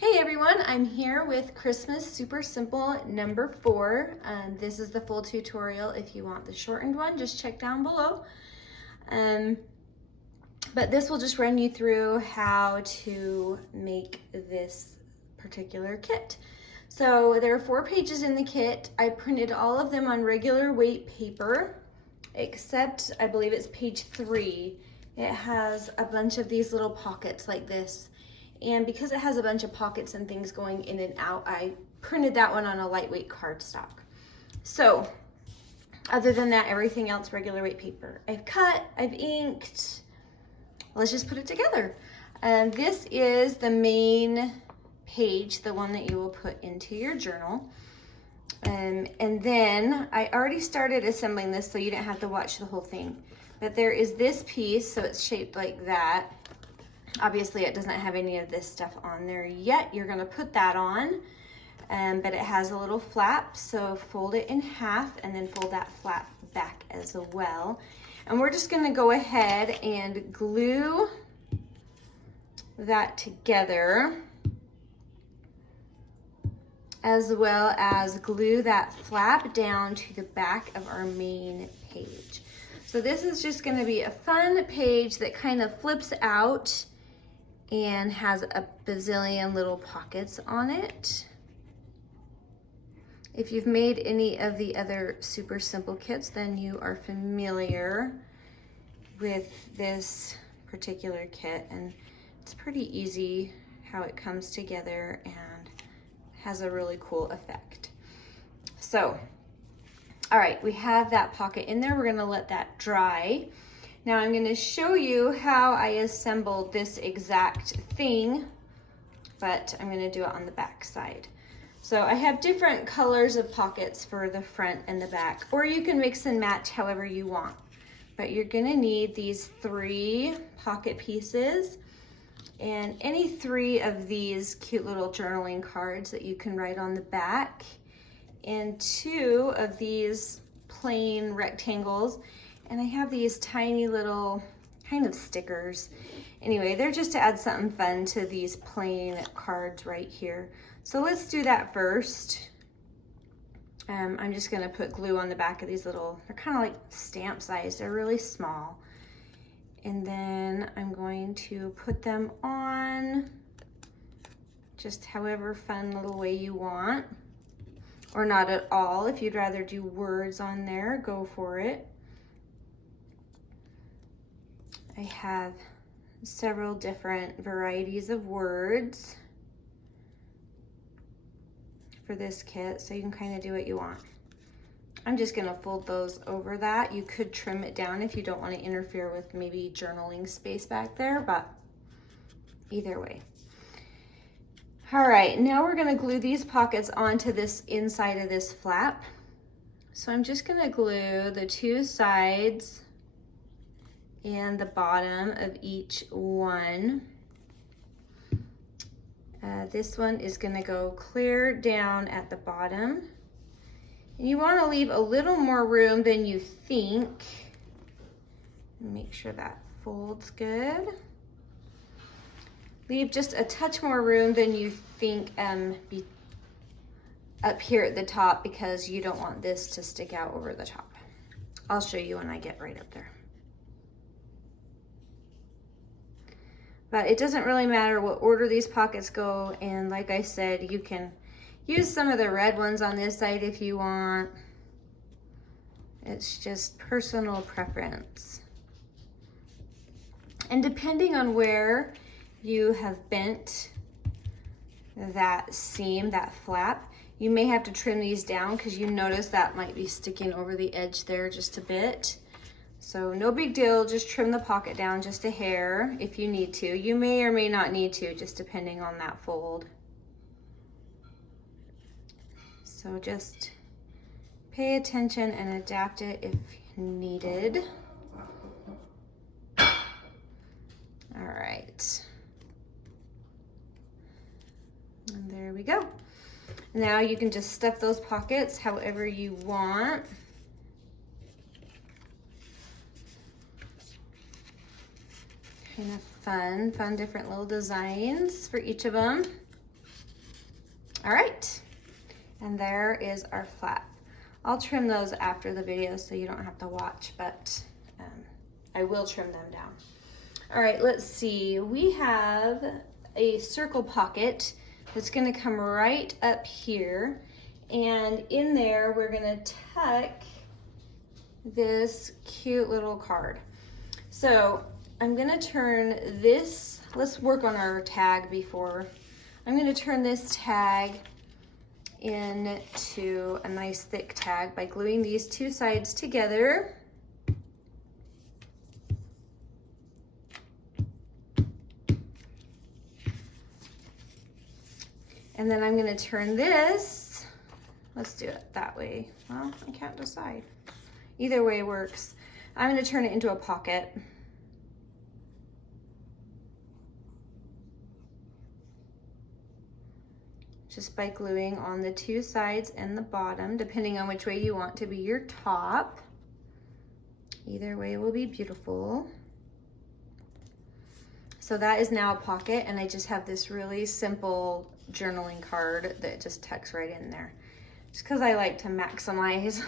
Hey everyone, I'm here with Christmas Super Simple number 4. This is the full tutorial. If you want the shortened one, just check down below. But this will just run you through how to make this particular kit. So there are 4 pages in the kit. I printed all of them on regular weight paper, except I believe it's page 3. It has a bunch of these little pockets like this. And because it has a bunch of pockets and things going in and out, I printed that one on a lightweight cardstock. So other than that, everything else regular weight paper. I've cut, I've inked. Let's just put it together. And this is the main page, the one that you will put into your journal. And then I already started assembling this so you didn't have to watch the whole thing. But there is this piece, so it's shaped like that. Obviously it doesn't have any of this stuff on there yet. You're gonna put that on, but it has a little flap, so fold it in half and then fold that flap back as well. And we're just gonna go ahead and glue that together, as well as glue that flap down to the back of our main page. So this is just gonna be a fun page that kind of flips out and has a bazillion little pockets on it. If you've made any of the other super simple kits, then you are familiar with this particular kit, and it's pretty easy how it comes together and has a really cool effect. So, all right, we have that pocket in there. We're gonna let that dry. Now I'm going to show you how I assembled this exact thing, but I'm going to do it on the back side. So I have different colors of pockets for the front and the back, or you can mix and match however you want. But you're going to need these 3 pocket pieces and any 3 of these cute little journaling cards that you can write on the back, and 2 of these plain rectangles. And I have these tiny little kind of stickers. Anyway, they're just to add something fun to these plain cards right here. So let's do that first. I'm just gonna put glue on the back of these little, they're kind of like stamp size, they're really small. And then I'm going to put them on just however fun little way you want, or not at all. If you'd rather do words on there, go for it. I have several different varieties of words for this kit, so you can kind of do what you want. I'm just gonna fold those over that. You could trim it down if you don't want to interfere with maybe journaling space back there, but either way. All right, now we're gonna glue these pockets onto this inside of this flap. So I'm just gonna glue the 2 sides and the bottom of each one. This one is gonna go clear down at the bottom. And you wanna leave a little more room than you think. Make sure that folds good. Leave just a touch more room than you think up here at the top, because you don't want this to stick out over the top. I'll show you when I get right up there. But it doesn't really matter what order these pockets go, and like I said, you can use some of the red ones on this side if you want. It's just personal preference. And depending on where you have bent that seam, that flap, you may have to trim these down, because you notice that might be sticking over the edge there just a bit. So no big deal, just trim the pocket down just a hair if you need to. You may or may not need to, just depending on that fold. So just pay attention and adapt it if needed. All right. And there we go. Now you can just stuff those pockets however you want. Kind of fun different little designs for each of them. All right, and there is our flap. I'll trim those after the video so you don't have to watch, but I will trim them down. All right, let's see. We have a circle pocket that's gonna come right up here, and in there we're gonna tuck this cute little card. So I'm gonna turn this, let's work on our tag before. I'm gonna turn this tag into a nice thick tag by gluing these two sides together. And then I'm gonna turn this, let's do it that way. Well, I can't decide. Either way works. I'm gonna turn it into a pocket. Just by gluing on the two sides and the bottom, depending on which way you want to be your top. Either way will be beautiful. So that is now a pocket, and I just have this really simple journaling card that just tucks right in there. Just because I like to maximize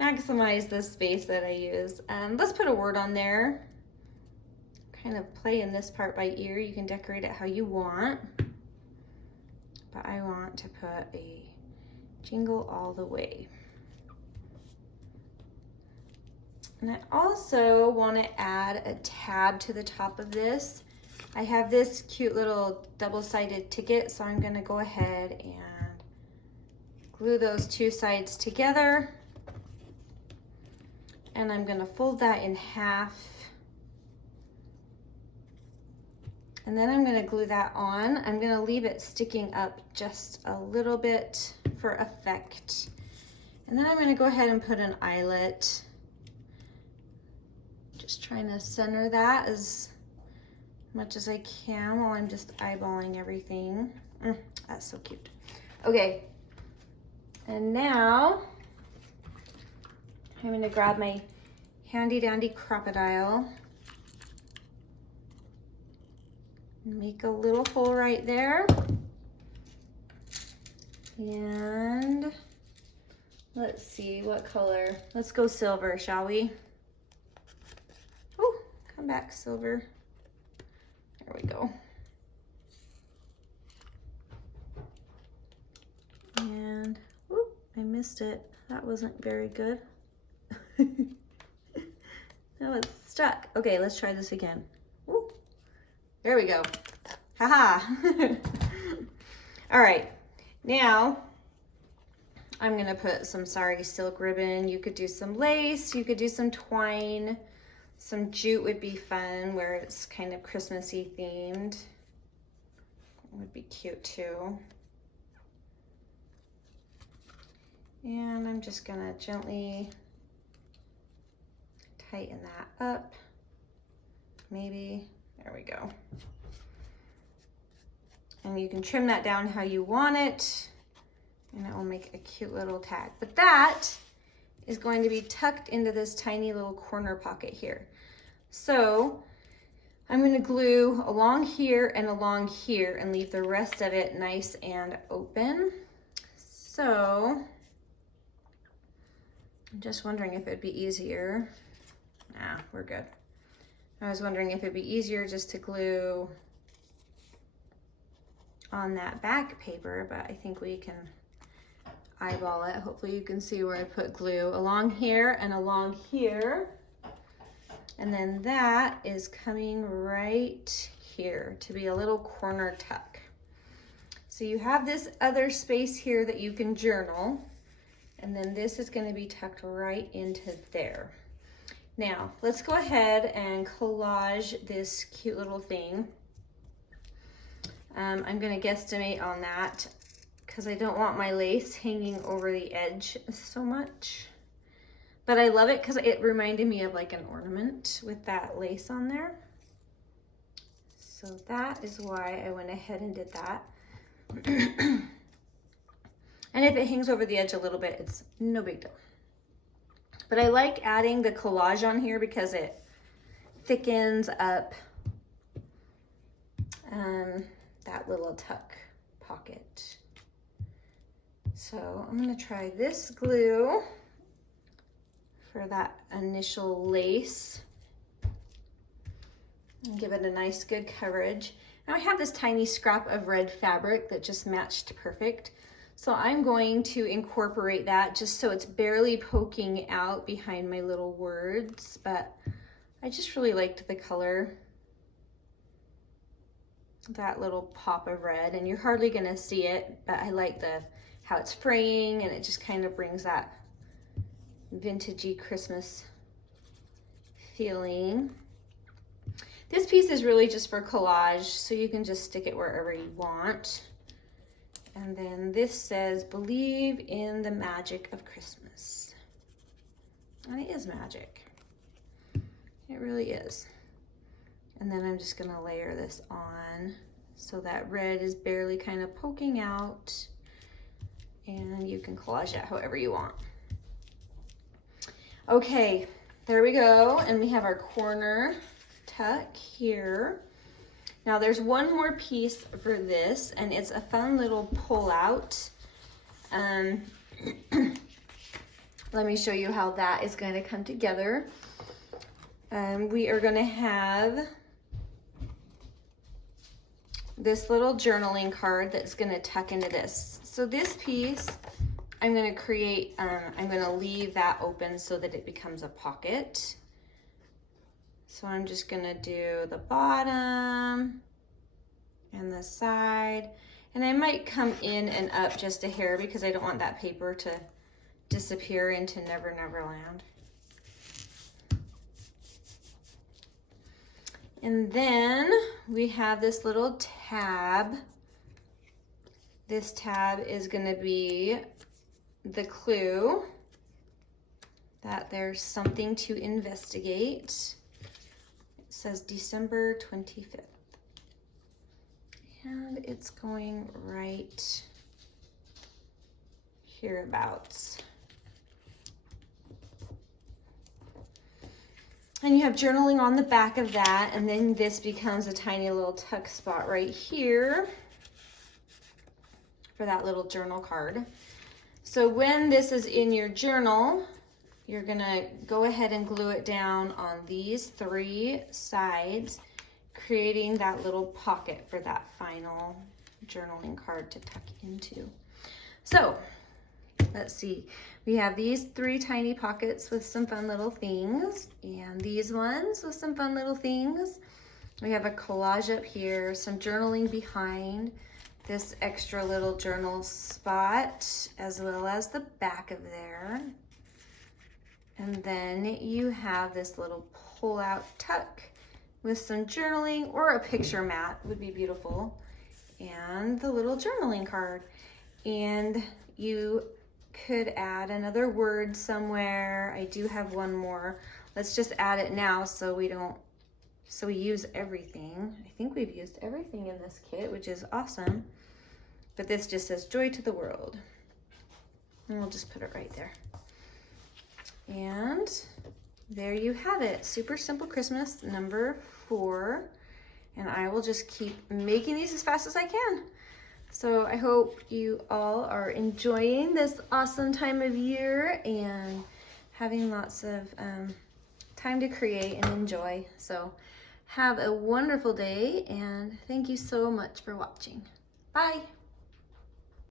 maximize the space that I use. Let's put a word on there. Kind of play in this part by ear. You can decorate it how you want. But I want to put a jingle all the way. And I also want to add a tab to the top of this. I have this cute little double-sided ticket, so I'm going to go ahead and glue those two sides together. And I'm going to fold that in half. And then I'm gonna glue that on. I'm gonna leave it sticking up just a little bit for effect. And then I'm gonna go ahead and put an eyelet. Just trying to center that as much as I can while I'm just eyeballing everything. That's so cute. Okay, and now I'm gonna grab my handy dandy crocodile. Make a little hole right there. And let's see what color. Let's go silver, shall we? Oh, come back, silver. There we go. And, whoop, I missed it. That wasn't very good. Now it's stuck. Okay, let's try this again. Whoop. There we go. Haha. All right, now I'm gonna put some sari silk ribbon. You could do some lace, you could do some twine, some jute would be fun where it's kind of Christmassy themed. It would be cute too. And I'm just gonna gently tighten that up. Maybe, there we go. And you can trim that down how you want it, and it will make a cute little tag. But that is going to be tucked into this tiny little corner pocket here. So I'm going to glue along here and leave the rest of it nice and open. So I'm just wondering if it'd be easier. Nah, we're good. I was wondering if it'd be easier just to glue on that back paper, but I think we can eyeball it. Hopefully you can see where I put glue along here and along here. And then that is coming right here to be a little corner tuck. So you have this other space here that you can journal, and then this is going to be tucked right into there. Now, let's go ahead and collage this cute little thing. I'm going to guesstimate on that because I don't want my lace hanging over the edge so much. But I love it because it reminded me of like an ornament with that lace on there. So that is why I went ahead and did that. And if it hangs over the edge a little bit, it's no big deal. But I like adding the collage on here because it thickens up that little tuck pocket. So I'm gonna try this glue for that initial lace and give it a nice good coverage. Now I have this tiny scrap of red fabric that just matched perfect. So I'm going to incorporate that just so it's barely poking out behind my little words, but I just really liked the color, that little pop of red, and you're hardly gonna see it, but I like how it's fraying, and it just kind of brings that vintagey Christmas feeling. This piece is really just for collage, so you can just stick it wherever you want. And then this says, believe in the magic of Christmas. And it is magic. It really is. And then I'm just gonna layer this on so that red is barely kind of poking out, and you can collage it however you want. Okay, there we go. And we have our corner tuck here. Now there's one more piece for this, and it's a fun little pull out. Let me show you how that is going to come together. We are going to have this little journaling card that's going to tuck into this. So this piece, I'm going to create, I'm going to leave that open so that it becomes a pocket. So I'm just gonna do the bottom and the side, and I might come in and up just a hair because I don't want that paper to disappear into Never Never Land. And then we have this little tab. This tab is gonna be the clue that there's something to investigate. It says December 25th. And it's going right hereabouts. And you have journaling on the back of that, and then this becomes a tiny little tuck spot right here for that little journal card. So when this is in your journal, you're gonna go ahead and glue it down on these three sides, creating that little pocket for that final journaling card to tuck into. So let's see, we have these three tiny pockets with some fun little things, and these ones with some fun little things. We have a collage up here, some journaling behind, this extra little journal spot, as well as the back of there. And then you have this little pull-out tuck with some journaling, or a picture mat would be beautiful, and the little journaling card. And you could add another word somewhere. I do have one more. Let's just add it now so we use everything. I think we've used everything in this kit, which is awesome. But this just says joy to the world. And we'll just put it right there. And there you have it, Super Simple Christmas number 4. And I will just keep making these as fast as I can. So I hope you all are enjoying this awesome time of year and having lots of time to create and enjoy. So have a wonderful day, and thank you so much for watching. Bye.